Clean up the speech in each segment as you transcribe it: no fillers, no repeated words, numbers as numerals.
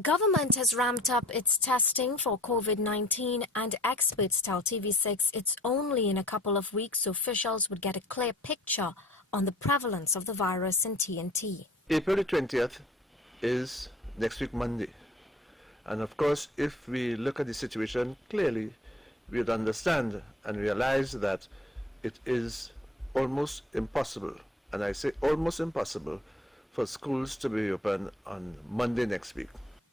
Government has ramped up its testing for COVID-19 and experts tell TV6 it's only in a couple of weeks officials would get a clear picture on the prevalence of the virus in TNT. April the 20th is next week Monday. And of course, if we look at the situation clearly, we would understand and realize that it is almost impossible, and I say almost impossible, for schools to be open on Monday next week.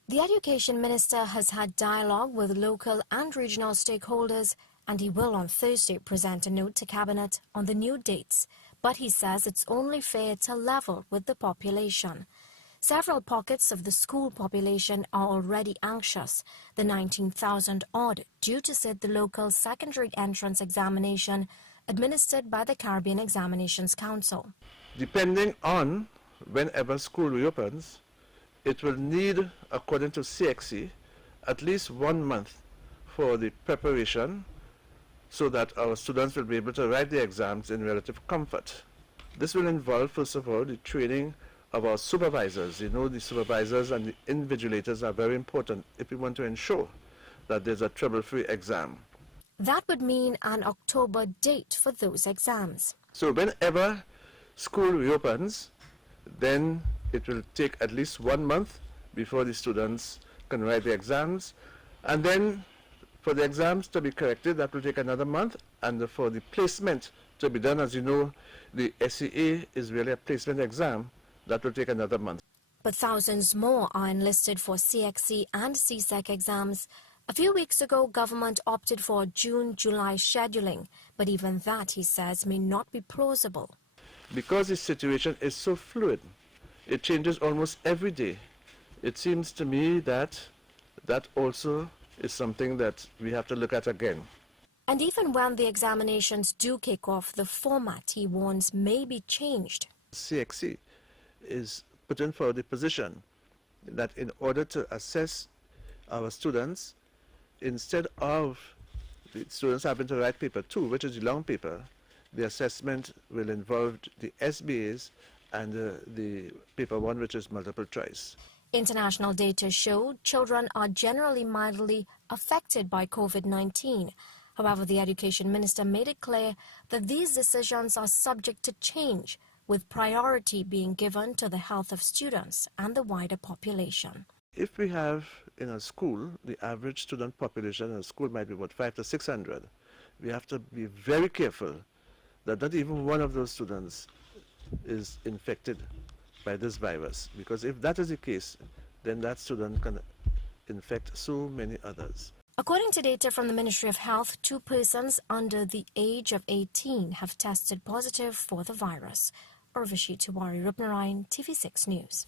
The Education Minister has had dialogue with local and regional stakeholders, and he will on Thursday present a note to Cabinet on the new dates. But he says it's only fair to level with the population. Several pockets of the school population are already anxious, the 19,000 odd, due to sit the local secondary entrance examination administered by the Caribbean Examinations Council. Depending on whenever school reopens, it will need, according to CXC, at least 1 month for the preparation so that our students will be able to write the exams in relative comfort. This will involve, first of all, the training of our supervisors. You know, the supervisors and the invigilators are very important if we want to ensure that there's a trouble-free exam. That would mean an October date for those exams. So whenever school reopens, then it will take at least 1 month before the students can write the exams. And then for the exams to be corrected, that will take another month. And for the placement to be done, as you know, the SEA is really a placement exam. That will take another month. But thousands more are enlisted for CXC and CSEC exams. A few weeks ago, government opted for June-July scheduling. But even that, he says, may not be plausible. Because the situation is so fluid, it changes almost every day. It seems to me that that also is something that we have to look at again. And even when the examinations do kick off, the format, he warns, may be changed. CXC is putting forward the position that in order to assess our students, instead of the students having to write paper 2, which is the long paper, the assessment will involve the SBAs and the paper 1, which is multiple choice. International data show children are generally mildly affected by COVID-19. However, the Education Minister made it clear that these decisions are subject to change, with priority being given to the health of students and the wider population. If we have in a school, the average student population in a school might be about 500 to 600, we have to be very careful that not even one of those students is infected by this virus. Because if that is the case, then that student can infect so many others. According to data from the Ministry of Health, 2 persons under the age of 18 have tested positive for the virus. Urvashi Tiwari Rupnarayan, TV6 News.